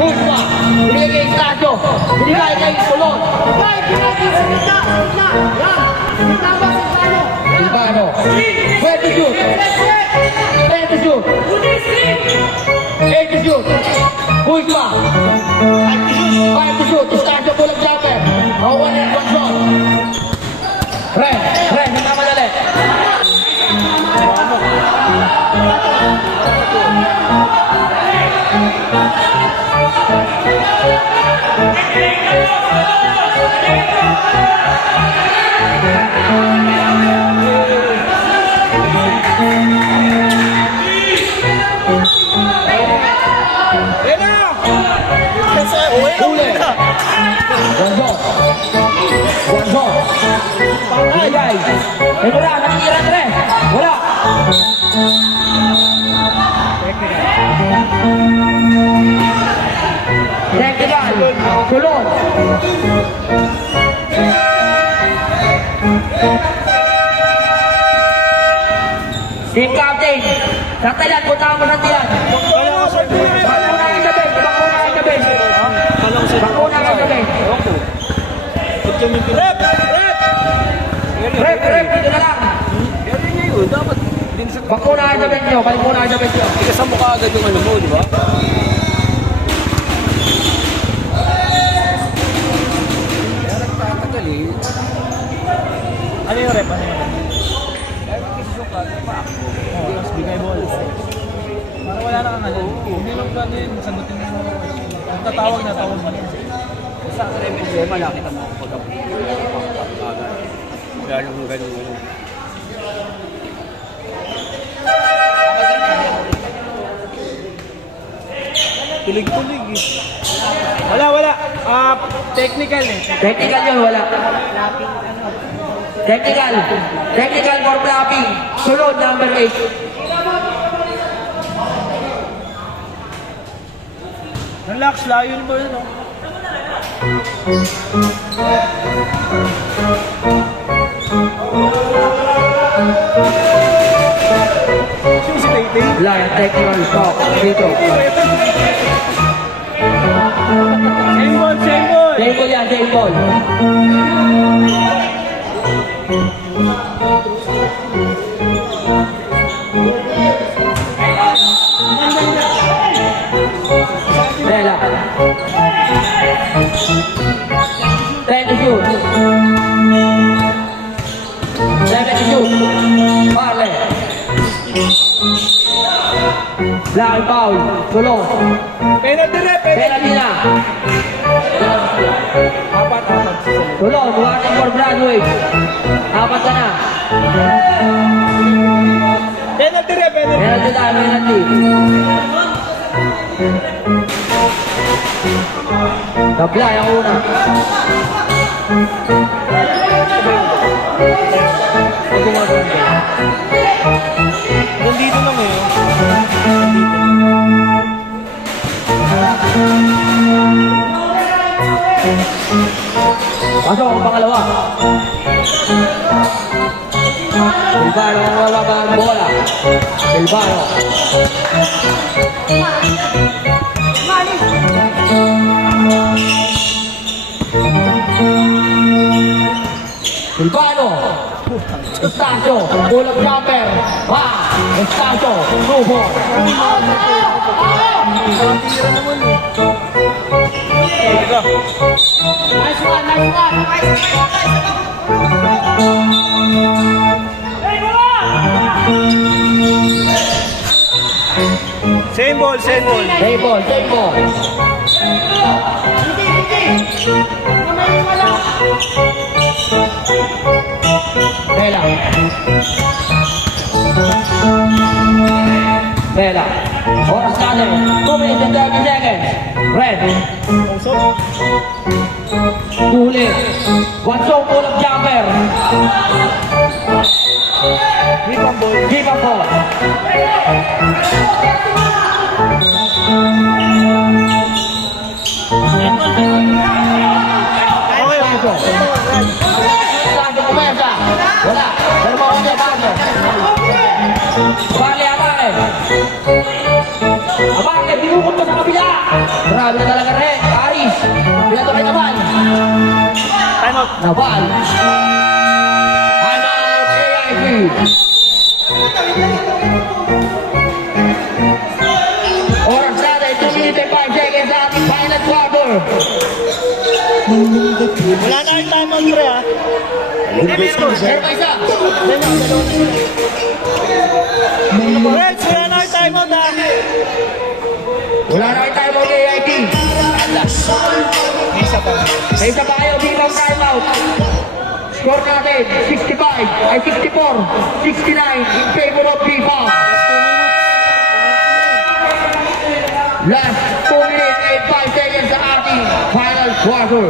Kuzma. Binigay kay Estadio. Binigay kay Tulon. Silvano. 20 to shoot. 10 to shoot. 8 to shoot. Kuzma. 5 to shoot. Estadio pulang jumper. Makuha na yung control. Ren. Ren. Hindi madali. Technical. Sulod. Team captain. Saktalan, punta mo sa tiyan. Bakuna ang gabi. Bakuna ang gabi. Bakuna ang gabi. Rep, dito na lang. Bakuna ang gabi nyo. Bakuna ang gabi nyo. Ikasama mo ka agad yung ano mo, di ba? Ano yung rep? Ano yung rep? Para wala na kang ano. Hindi lang gano'n yun. Sagutin mo yung question. Tatawag na tawag mo. Sa akin yung problema, nakita mo ako pag kaya nung ganun. Tulig-tulig eh. Wala. Technical eh. Technical yun, wala. Technical. Technical for flapping. Sulod, number 8. Relax, layo mo yun, no? Sino si Taytay? Line, technical, stop. Dito. Same ball! Same ball yan, same ball. Bella. 10 to shoot. 7 to shoot. Parley. Black foul. Tulong. Penalty rep! Penalty na. Apat. Tulong. Warning for Broadway. Apat ka na. Penalty rep! Penalty tayo, penalty. Tabla, yung una. Nandito lang eh. Pasok ang pangalawa. Bilbao ang mababa ng bola. Bilbao. Bilbao. Estacio. Pull-up jumper. Estacio. Rubo. Same ball! Table, table. Bella. Bella. Oras natin. 2 minutes and 30 seconds. Red. Huli. Wansong pull-up jumper. Give up ball. Sado kumesa. Wala. Pero mga kanya bago. Abale, abale. Abale, binukot mo sa kabila. Grabe na talaga rin. Aris. Pinato kay Naval. Time out. Naval. Time out. AIP. Oras natin. 2 minutes and 5 seconds sa ating final quarter. Wala na yung time out, pre, ah. Meron pa isa. Reds, wala na yung time out, ah. Wala na kayo time out kay AIP. May isa pa kayo, di lang time out. Score natin, 65, ay 64, 69 in favor of FIFA. Last 2 minutes and 5 seconds sa ating final quarter.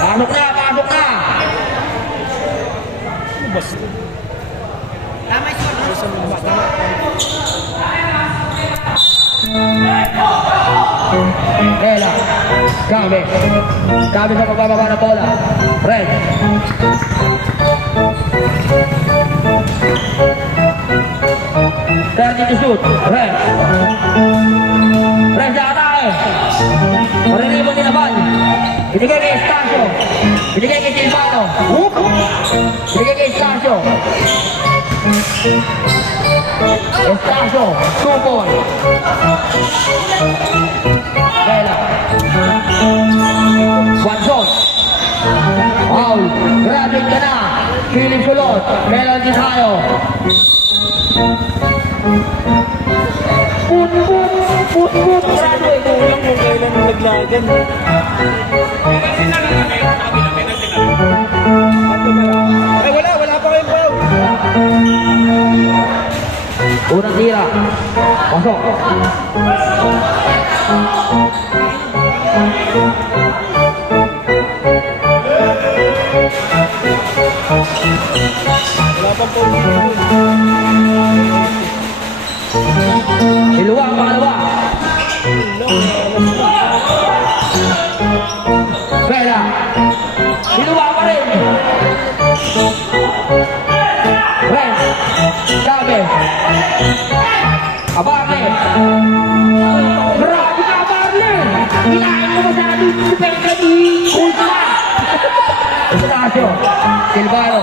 Pasok na, pasok na. Lela. Gabi. Gabi sa pagbababa ng bola. Red. Turning to shoot. Red. Red sa atake. Marinig mo ninaban. Binigay kay Estacio. Binigay kay Silvano. Binigay kay Estacio. Estacio. 2 point. Lela. One shot. Foul. Graduate ka na. Philip Sulot. Meron din tayo. Put. Graduate. Kulang kung kailan naglagan. Ay, wala pa kayong foul. Unang tira. Pasok. Wala pang foul dito. Iluwang pangalawa. Pera. Iluwang pa rin. Ren. Gabi. Abarte. Grabe ka, Abarte. Hinahin mo masyado yung depensa ni Kuzma. Estacio. Silvano.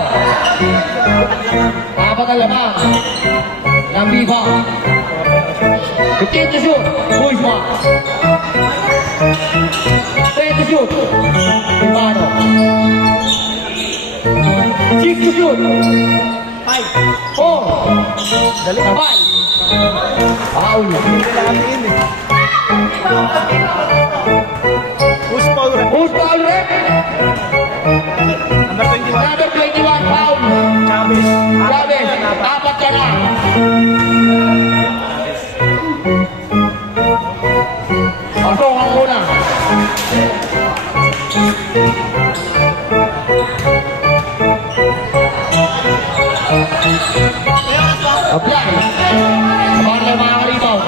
Napakalamang. Ng Viva. 15 to shoot. Kuzma. 10 to shoot. Silvano. 6 to shoot. 4. Dali ka. 5. Foul. Who's foul red? Who's foul red? Number 21. Number 21 foul. Chavez. Chavez. Apat ka na. Pasok ang una. Apply. Abarte mga kalimaw.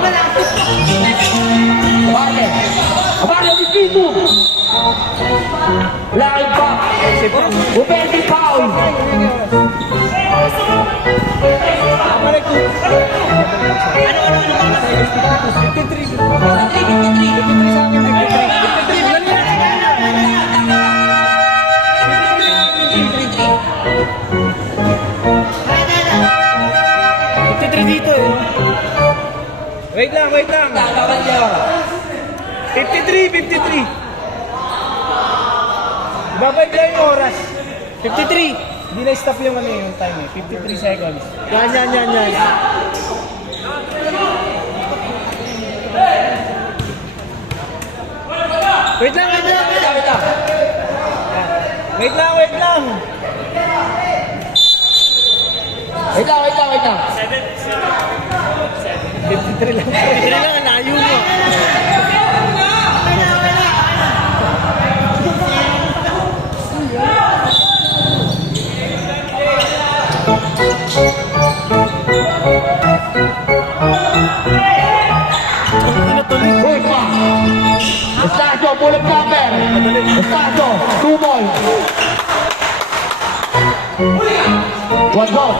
Abarte. Abarte, dito. Laking pa. Offensive foul. Dito eh. Wait lang. 53. Babay lang yung oras. 53. Hindi na stop yung yung time eh. 53 seconds. Yan. Wait lang. Wait lang. Wait lang. 53 lang, ang layo mo. Kuzma. Estacio, bullet jumper. Estacio, 2 points. One goal.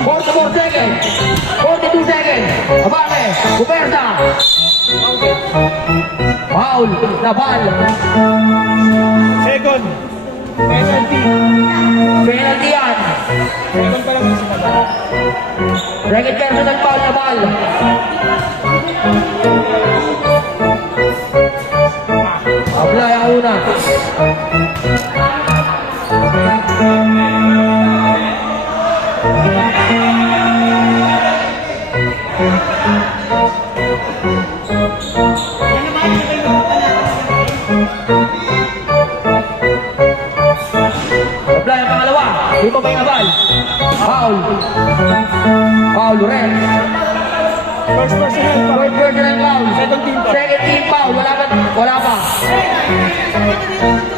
44 seconds. 42 seconds. Abate. Kuperta. Foul. Nabal. Second. Penalty. Penalty yan. Second pa lang yung sinabal. Second personal foul. Nabal. Apply ang una. Apply ang pangalawa. Di mo ba yung abal? Foul. Foul. Red. First personal pa. First personal foul. Second team pa. Second team foul. Wala pa.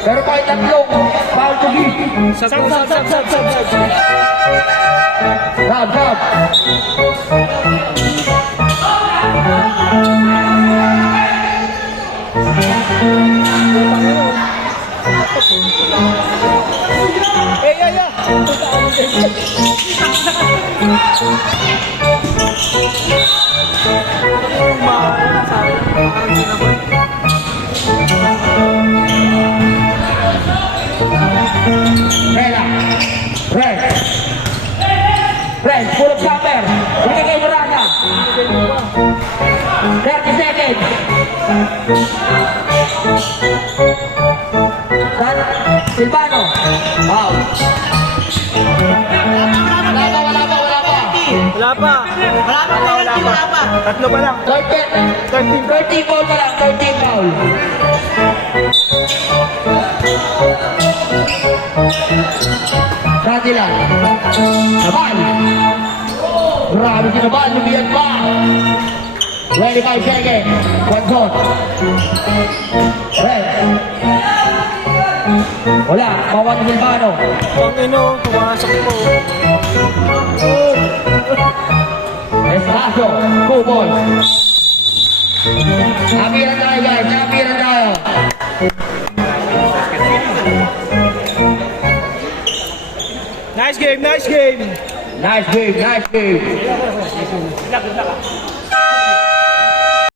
Pero pa yung tatlong foul to give. Sab. Stop. Rela. Red, full of jumper. Ini kay Morata. 30 seconds. San Silvano. Wow. Wala pa. Tatlo pa lang. 13 foul pa lang. 13 foul. Radila. Nabal. Grabe si Nabal. Lumiyan pa. 25 seconds. One shot. Red. Wala. Mawan ni Silvano. Pangino, pumasok po. Estacio. Go boys. Habiran tayo guys. Habiran tayo. Nice game, nice game. Nice game.